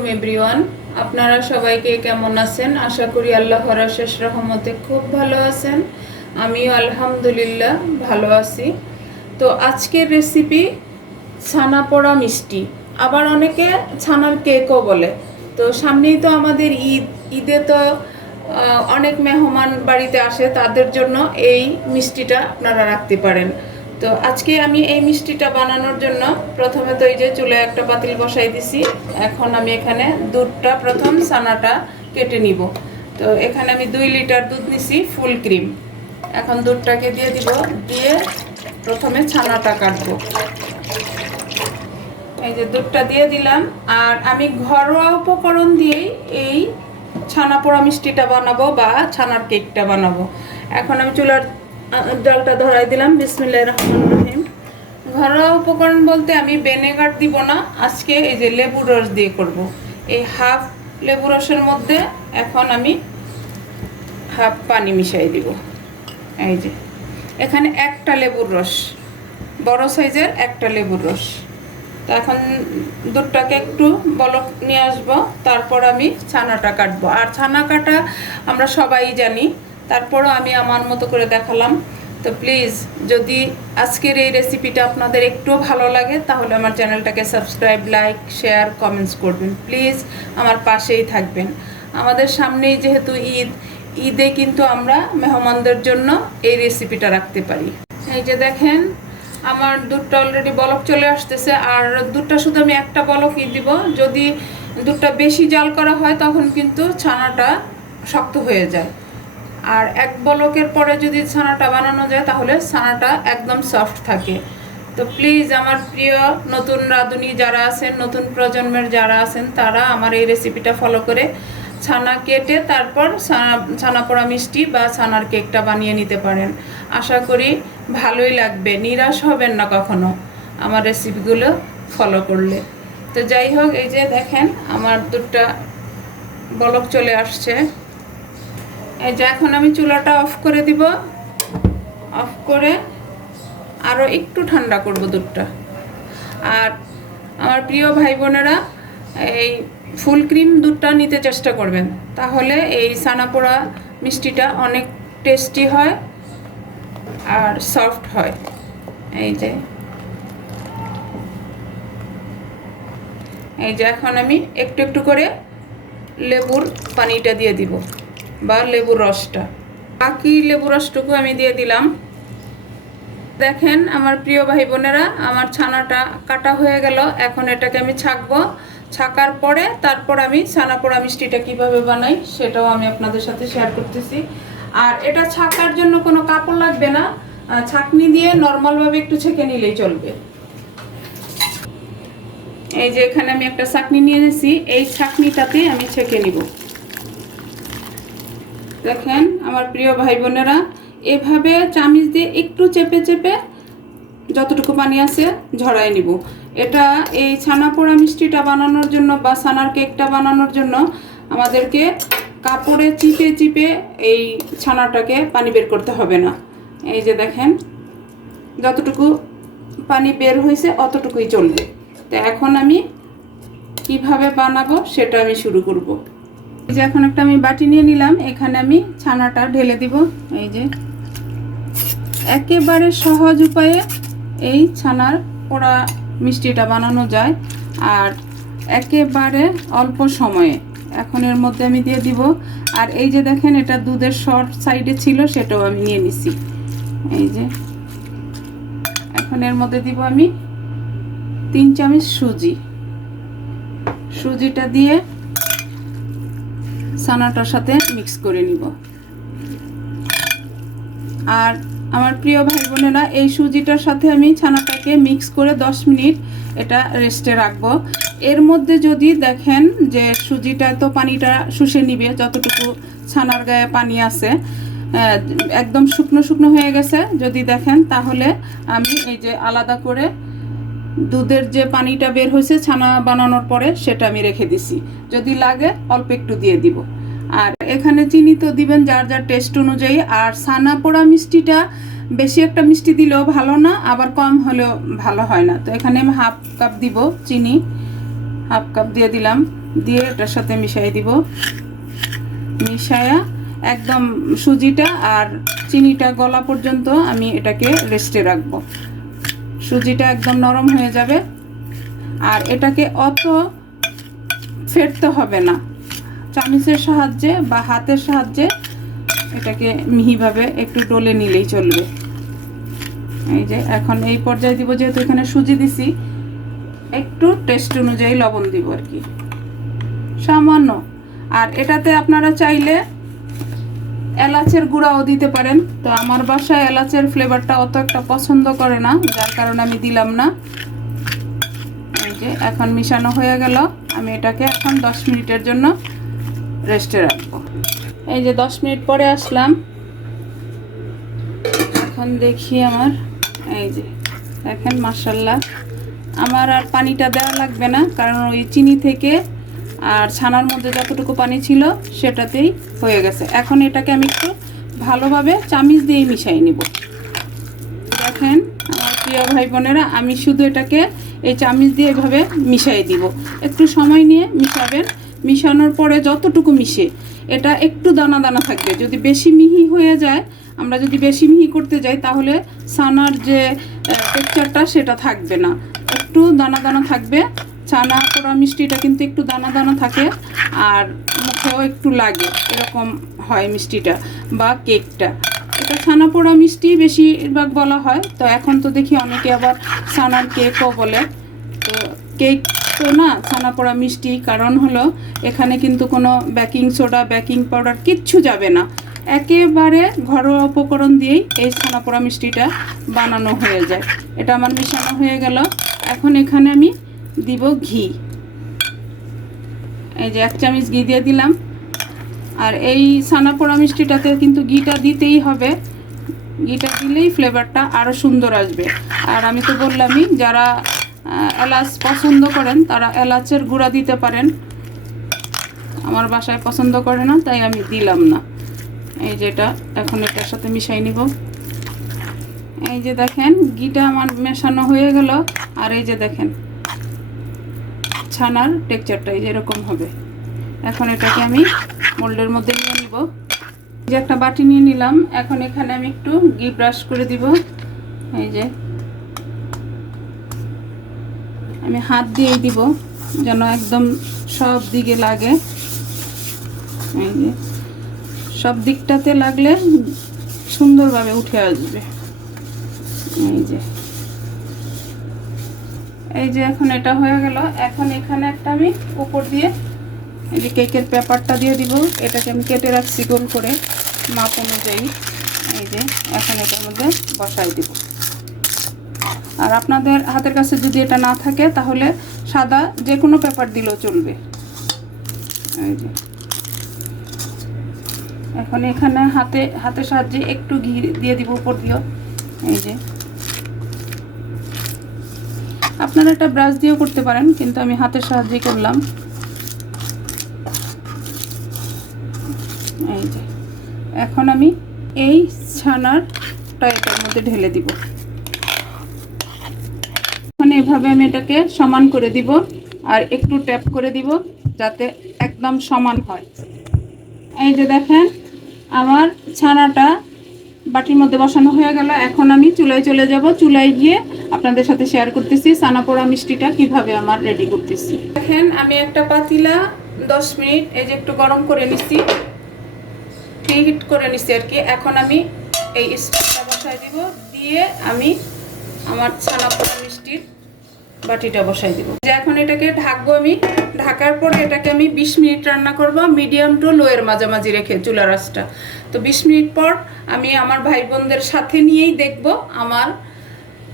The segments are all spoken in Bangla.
আলাইকুম এভরিওয়ান। আপনারা সবাইকে কেমন আছেন? আশা করি আল্লাহর শেষ রহমতে খুব ভালো আছেন। আমিও আলহামদুলিল্লাহ ভালো আছি। তো আজকের রেসিপি ছানা পোড়া মিষ্টি। আবার অনেকে ছানার কেকও বলে। তো সামনেই তো আমাদের ঈদ। ঈদে তো অনেক মেহমান বাড়িতে আসে। তাদের জন্য এই মিষ্টিটা আপনারা রাখতে পারেন। তো আজকে আমি এই মিষ্টিটা বানানোর জন্য প্রথমে তো এই যে চুলে একটা পাতিল বসাই দিছি। এখন আমি এখানে দুধটা, প্রথম ছানাটা কেটে নিব। তো এখানে আমি দুই লিটার দুধ নিছি, ফুল ক্রিম। এখন দুধটাকে দিয়ে দিব, দিয়ে প্রথমে ছানাটা কাটবো। এই যে দুধটা দিয়ে দিলাম, আর আমি ঘরোয়া উপকরণ দিয়েই এই ছানা পোড়া মিষ্টিটা বানাবো বা ছানার কেকটা বানাবো। এখন আমি চুলার জলটা ধরাই দিলাম। বিসমিল্লাহ রহমান রহিম। ঘরোয়া উপকরণ বলতে আমি ভিনেগার দিব না। আজকে এই যে লেবু রস দিয়ে করব। এই হাফ লেবু রসের মধ্যে এখন আমি হাফ পানি মিশাই দিব। এই যে, এখানে একটা লেবুর রস, বড় সাইজের একটা লেবুর রস। তো এখন দুধটাকে একটু বলক নিয়ে আসব। তারপর আমি ছানাটা কাটবো। আর ছানা কাটা আমরা সবাই জানি তারপরও আমি আমার মতো করে দেখালাম। তো প্লিজ যদি আজকের এই রেসিপিটা আপনাদের একটু ভালো লাগে, তাহলে আমার চ্যানেলটাকে সাবস্ক্রাইব লাইক শেয়ার কমেন্টস করবেন। প্লিজ আমার পাশেই থাকবেন। আমাদের সামনেই যেহেতু ঈদ, ঈদে কিন্তু আমরা মেহমানদের জন্য এই রেসিপিটা রাখতে পারি। এই যে দেখেন, আমার দুধটা অলরেডি বলক চলে আসতেছে, আর দুধটা শুধু আমি একটা বলকই দিব। যদি দুধটা বেশি জাল করা হয়, তখন কিন্তু ছানাটা শক্ত হয়ে যায়। আর এক বলকের পরে যদি ছানাটা বানানো যায়, তাহলে ছানাটা একদম সফট থাকে। তো প্লিজ আমার প্রিয় নতুন রাঁধুনি যারা আছেন, নতুন প্রজন্মের যারা আছেন, তারা আমার এই রেসিপিটা ফলো করে ছানা কেটে তারপর ছানা- পোড়া মিষ্টি বা ছানার কেকটা বানিয়ে নিতে পারেন। আশা করি ভালোই লাগবে। নিরাশ হবেন না কখনো আমার রেসিপিগুলো ফলো করলে। তো যাই হোক, এই যে দেখেন, আমার দুটা বলক চলে আসছে। এই যে এখন আমি চুলাটা অফ করে দিব। অফ করে আরও একটু ঠান্ডা করব দুধটা। আর আমার প্রিয় ভাই বোনেরা, এই ফুল ক্রিম দুধটা নিতে চেষ্টা করবেন। তাহলে এই সানাপোড়া মিষ্টিটা অনেক টেস্টি হয় আর সফট হয়। এই যে। এই যে এখন আমি একটু একটু করে লেবুর পানিটা দিয়ে দিব। বা লেবুর রসটা। বাকি লেবুর রসটুকু আমি দিয়ে দিলাম। দেখেন আমার প্রিয় ভাই বোনেরা, আমার ছানাটা কাটা হয়ে গেল। এখন এটাকে আমি ছাকবো। ছাকার পরে তারপর আমি ছানা পোড়া মিষ্টিটা কীভাবে বানাই সেটাও আমি আপনাদের সাথে শেয়ার করতেছি। আর এটা ছাকার জন্য কোনো কাপড় লাগবে না। ছাকনি দিয়ে নর্মালভাবে একটু ছেঁকে নিলেই চলবে। এই যে এখানে আমি একটা ছাকনি নিয়ে নিয়েছি এই ছাকনিটাতে আমি ছেঁকে নিব। দেখেন আমার প্রিয় ভাই বোনেরা, এভাবে চামিচ দিয়ে একটু চেপে চেপে যতটুকু পানি আছে ঝরাই নিব। এটা এই ছানা পোড়া মিষ্টিটা বানানোর জন্য বা ছানার কেকটা বানানোর জন্য আমাদেরকে কাপড়ে চিপে চিপে এই ছানাটাকে পানি বের করতে হবে না। এই যে দেখেন, যতটুকু পানি বের হয়েছে অতটুকুই চলবে। তো এখন আমি কীভাবে বানাবো সেটা আমি শুরু করব। এই যে এখন একটা আমি বাটি নিয়ে নিলাম, এখানে আমি ছানাটা ঢেলে দিব। এই যে একেবারে সহজ উপায়ে এই ছানার পোড়া মিষ্টিটা বানানো যায়, আর একেবারে অল্প সময়ে এখন এর মধ্যে আমি দিয়ে দিব। আর এই যে দেখেন, এটা দুধের শর্ট সাইডে ছিল, সেটাও আমি নিয়ে নিছি। এই যে এখন এর মধ্যে দিব আমি তিন চামচ সুজি। সুজিটা দিয়ে ছানাটার সাথে মিক্স করে নিব। আর আমার প্রিয় ভাই বোনেরা, এই সুজিটার সাথে আমি ছানাটাকে মিক্স করে 10 মিনিট এটা রেস্টে রাখব। এর মধ্যে যদি দেখেন যে সুজিটা, তো পানিটা শুষে নিবে, যতটুকু ছানার গায়ে পানি আছে একদম শুকনো শুকনো হয়ে গেছে। যদি দেখেন, তাহলে আমি এই যে আলাদা করে দুধের যে পানিটা বের হয়েছে ছানা বানানোর পরে সেটা আমি রেখে দিছি। যদি লাগে অল্প একটু দিয়ে দিব। আর এখানে চিনি তো দিবেন যার যার টেস্ট অনুযায়ী। আর ছানা পোড়া মিষ্টিটা বেশি একটা মিষ্টি দিলেও ভালো না, আবার কম হলেও ভালো হয় না। তো এখানে আমি হাফ কাপ দিব চিনি, হাফ কাপ দিয়ে দিলাম। দিয়ে এটার সাথে মিশাই দিব। মিশায়া একদম সুজিটা আর চিনিটা গলা পর্যন্ত আমি এটাকে রেস্টে রাখব। সুজিটা একদম নরম হয়ে যাবে। আর এটাকে অত ফেটতে হবে না। চামিচের সাহায্যে বা হাতের সাহায্যে এটাকে মিহিভাবে একটু ডলে নিলেই চলবে। এই যে, এখন এই পর্যায়ে দিব, যেহেতু এখানে সুজি দিছি, একটু টেস্ট অনুযায়ী লবণ দিব আর কি। সামান্য। আর এটাতে আপনারা চাইলে এলাচের গুঁড়াও দিতে পারেন। তো আমার বাসায় এলাচের ফ্লেভারটা অত একটা পছন্দ করে না, যার কারণে আমি দিলাম না। এই যে, এখন মিশানো হয়ে গেল। আমি এটাকে এখন দশ মিনিটের জন্য রেস্টে রাখব। এই যে, দশ মিনিট পরে আসলাম। এখন দেখি আমার, এই যে, দেখেন মার্শাল্লাহ আমার আর পানিটা দেওয়া লাগবে না, কারণ ওই চিনি থেকে আর ছানার মধ্যে যতটুকু পানি ছিল সেটাতেই হয়ে গেছে। এখন এটাকে আমি একটু ভালোভাবে চামিচ দিয়ে মিশাই নিব। দেখেন আমার প্রিয় ভাই বোনেরা, আমি শুধু এটাকে এই চামিচ দিয়ে এভাবে মিশাই দিব। একটু সময় নিয়ে মিশাবেন। মিশানোর পরে যতটুকু মিশে, এটা একটু দানা দানা থাকবে। যদি বেশি মিহি হয়ে যায়, আমরা যদি বেশি মিহি করতে যাই, তাহলে ছানার যে টেক্সচারটা সেটা থাকবে না। একটু দানা দানা থাকবে। ছানা পোড়া মিষ্টিটা কিন্তু একটু দানা দানা থাকে আর মুখেও একটু লাগে, এরকম হয় মিষ্টিটা বা কেকটা। এটা ছানা পোড়া মিষ্টি বেশিরভাগ বলা হয়, তো এখন তো দেখি অনেকে আবার ছানার কেকও বলে। তো কেক তো না ছানা পোড়া মিষ্টি, কারণ হলো এখানে কিন্তু কোনো বেকিং সোডা, বেকিং পাউডার কিচ্ছু যাবে না। একেবারে ঘরোয়া উপকরণ দিয়েই এই ছানা পোড়া মিষ্টিটা বানানো হয়ে যায়। এটা আমার মিশানো হয়ে গেল। এখন এখানে আমি দিব ঘি। এই যে এক চামচ ঘি দিয়ে দিলাম। আর এই ছানা পোড়া মিষ্টিটাতে কিন্তু ঘিটা দিতেই হবে। ঘিটা দিলেই ফ্লেভারটা আরও সুন্দর আসবে। আর আমি তো বললামই, যারা এলাচ পছন্দ করেন, তারা এলাচের গুঁড়া দিতে পারেন। আমার বাসায় পছন্দ করে না, তাই আমি দিলাম না। এই যেটা এখন এটার সাথে মিশাই নিব। এই যে দেখেন, ঘিটা আমার মেশানো হয়ে গেল। আর এই যে দেখেন ছানার টেক্সচারটা এই যে এরকম হবে। এখন এটাকে আমি মোল্ডের মধ্যে নিয়ে নিব। যে একটা বাটি নিয়ে নিলাম। এখন এখানে আমি একটু ঘি ব্রাশ করে দিব। এই যে। আমি হাত দিয়েই দিব, যেন একদম সব দিকে লাগে। এই যে। সব দিকটাতে লাগলে সুন্দরভাবে উঠে আসবে। এই যে। এই যে এখন এটা হয়ে গেল। এখন এখানে একটা আমি উপর দিয়ে এই যে কেকের পেপারটা দিয়ে দিব। এটাকে আমি কেটে রাখছি গোল করে। মাপ অনুযায়ী এই যে এখন এটার মধ্যে বসাই দিব। আর আপনাদের হাতের কাছে যদি এটা না থাকে, তাহলে সাদা যে কোনো পেপার দিলেও চলবে। এই যে। এখন এখানে হাতে, হাতের সাহায্যে একটু ঘি দিয়ে দিব উপর দিয়েও। এই যে। আপনারা এটা ব্রাশ দিয়েও করতে পারেন, কিন্তু আমি হাতের সাহায্যে করলাম। এই যে, এখন আমি এই ছানারটা এটার মধ্যে ঢেলে দিব। এখন এভাবে আমি এটাকে সমান করে দিব আর একটু ট্যাপ করে দিব যাতে একদম সমান হয়। এই যে দেখেন, আমার ছানাটা বাটির মধ্যে বসানো হয়ে গেল। এখন আমি চুলায় চলে যাব। চুলায় গিয়ে আপনাদের সাথে শেয়ার করতেছি ছানা পোড়া মিষ্টিটা কীভাবে আমার রেডি করতেছি। দেখেন, আমি একটা পাতিলা দশ মিনিট, এই যে একটু গরম করে নিচ্ছি হিট করে নিচ্ছি আর কি। এখন আমি এই স্পুনটা বসাই দিব। দিয়ে আমি আমার ছানা পোড়া মিষ্টির বাটিটা বসাই দিব। যে এখন এটাকে ঢাকবো আমি। ঢাকার পরে এটাকে আমি বিশ মিনিট রান্না করব মিডিয়াম টু লোয়ের মাঝামাঝি রেখে চুলা রাসটা তো বিশ মিনিট পর আমি আমার ভাই বোনদের সাথে নিয়েই দেখব আমার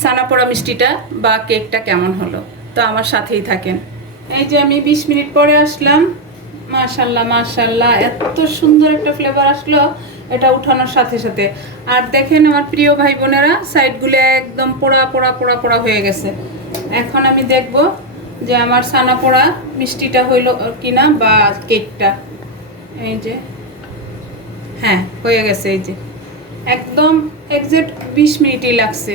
ছানা পোড়া মিষ্টিটা বা কেকটা কেমন হলো। তো আমার সাথেই থাকেন। এই যে আমি বিশ মিনিট পরে আসলাম। মাশাল্লাহ মাশাল্লাহ, এত সুন্দর একটা ফ্লেভার আসলো এটা উঠানোর সাথে সাথে। আর দেখেন আমার প্রিয় ভাই বোনেরা সাইডগুলো একদম পোড়া পোড়া পোড়া পোড়া হয়ে গেছে। এখন আমি দেখব যে আমার ছানা পোড়া মিষ্টিটা হইল কিনা বা কেকটা। এই যে। হ্যাঁ হয়ে গেছে, এই যে। একদম এক্সাক্ট বিশ মিনিটই লাগছে।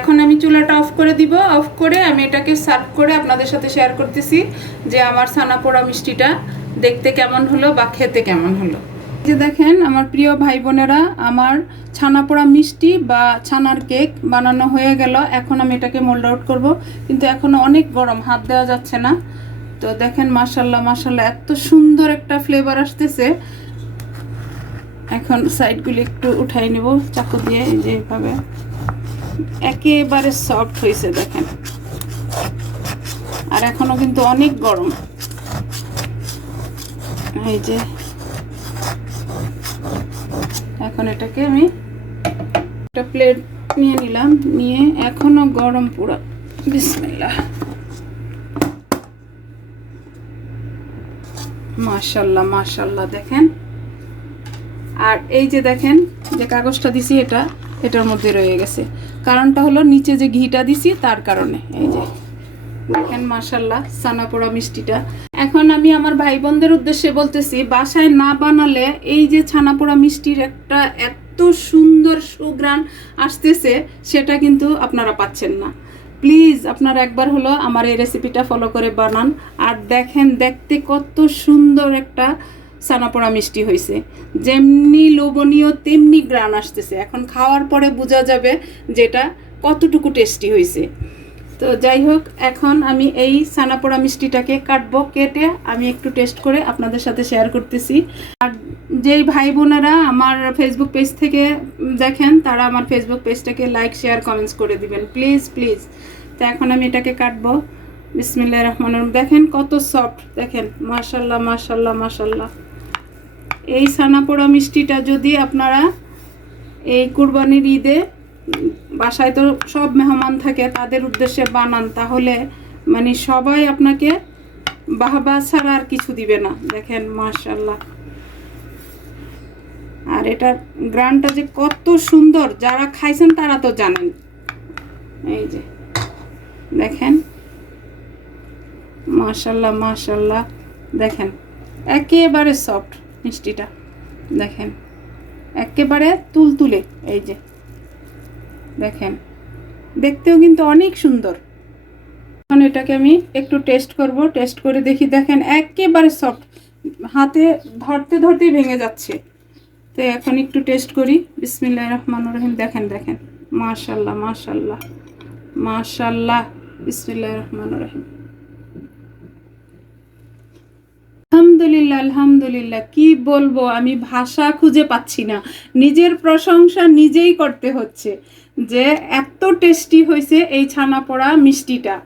এখন আমি চুলাটা অফ করে দিব। অফ করে আমি এটাকে সার্ভ করে আপনাদের সাথে শেয়ার করতেছি যে আমার ছানা পোড়া মিষ্টিটা দেখতে কেমন হলো বা খেতে কেমন হলো। যে দেখেন, আমার প্রিয় ভাই বোনেরা আমার ছানা পোড়া মিষ্টি বা ছানার কেক বানানো হয়ে গেল। এখন আমি এটাকে মোল্ড আউট করব। কিন্তু এখনও অনেক গরম, হাত দেওয়া যাচ্ছে না। তো দেখেন মাশাল্লাহ মাশাল্লাহ এত সুন্দর একটা ফ্লেভার আসতেছে। এখন সাইডগুলি একটু উঠাই নেব, চাকু দিয়ে, এই যে একেবারে সফট হয়েছে দেখেন। আর এখনও কিন্তু অনেক গরম। এই যে এখন এটাকে আমি একটা প্লেট নিয়ে নিলাম। নিয়ে এখনও গরম পুরো। বিসমিল্লাহ। মাশাল্লাহ মাশাল্লাহ, দেখেন। আর এই যে দেখেন, যে কাগজটা দিছি এটা, এটার মধ্যে রয়ে গেছে। কারণটা হলো নিচে যে ঘিটা দিছি, তার কারণে। এই যে। দেখেন মাশাল্লাহ সানা পোড়া মিষ্টিটা। এখন আমি আমার ভাই বোনদের উদ্দেশ্যে বলতেছি, বাসায় না বানালে এই যে ছানা পোড়া মিষ্টির একটা এত সুন্দর সুগ্রান আসতেছে, সেটা কিন্তু আপনারা পাচ্ছেন না। প্লিজ, আপনারা একবার হলো আমার এই রেসিপিটা ফলো করে বানান। আর দেখেন, দেখতে কত সুন্দর একটা ছানাপোড়া মিষ্টি হয়েছে যেমনি লোভনীয়, তেমনি গ্রান আসতেছে। এখন খাওয়ার পরে বোঝা যাবে যেটা কতটুকু টেস্টি হয়েছে তো যাই হোক, এখন আমি এই ছানাপোড়া মিষ্টিটাকে কাটবো, কেটে আমি একটু টেস্ট করে আপনাদের সাথে শেয়ার করতেছি। আর যেই ভাই বোনেরা আমার ফেসবুক পেজ থেকে দেখেন, তারা আমার ফেসবুক পেজটাকে লাইক শেয়ার কমেন্টস করে দিবেন। প্লিজ প্লিজ তো এখন আমি এটাকে কাটবো। বিসমিল্লা রহমান দেখেন কত সফট দেখেন, মাশাল্লাহ মাশাল্লাহ মাশাল্লাহ। এই ছানাপোড়া মিষ্টিটা যদি আপনারা এই কুরবানির ঈদে বাসায় তো সব মেহমান থাকে, তাদের উদ্দেশ্যে বানান, তাহলে মানে সবাই আপনাকে বাহবা ছাড়া আর কিছু দিবে না। দেখেন মাশাল্লাহ আর এটার গ্রানটা যে কত সুন্দর, যারা খাইছেন তারা তো জানেন। এই যে, দেখেন। মাশাল্লাহ মাশাল্লাহ দেখেন, একেবারে সফট মিষ্টিটা। দেখেন, একেবারে তুলতুলে, এই যে। দেখেন। দেখতেও কিন্তু অনেক সুন্দর। এখন এটাকে আমি একটু টেস্ট করব। টেস্ট করে দেখি, দেখেন একেবারে সফট হাতে ধরতে ধরতেই ভেঙে যাচ্ছে। তো এখন একটু টেস্ট করি। বিসমিল্লা রহমান রহিম। দেখেন দেখেন। মাশাল্লাহ মাশাল্লাহ মাশাল্লাহ। বিসমিল্লা রহমান রহিম। আলহামদুলিল্লাহ আলহামদুলিল্লাহ। কি বলব? আমি ভাষা খুঁজে পাচ্ছি না। নিজের প্রশংসা নিজেই করতে হচ্ছে। যে এত টেস্টি হয়েছে এই ছানা পোড়া মিষ্টিটা।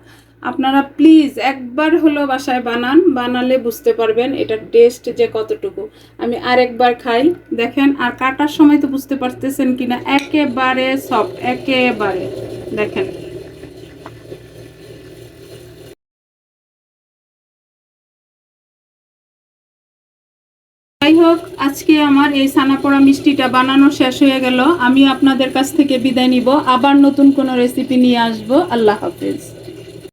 আপনারা প্লিজ একবার হলো বাসায় বানান, বানালে বুঝতে পারবেন এটা টেস্ট যে কতটুকু। আমি আরেকবার খাই, দেখেন আর কাটার সময় তো বুঝতে পারতেছেন কিনা, একেবারে সফট একেবারে। দেখেন। হোক আজকে আমার এই ছানাপোড়া মিষ্টিটা বানানো শেষ হয়ে গেল। আমি আপনাদের কাছ থেকে বিদায় নিব। আবার নতুন কোনো রেসিপি নিয়ে আসব। আল্লাহ হাফিজ।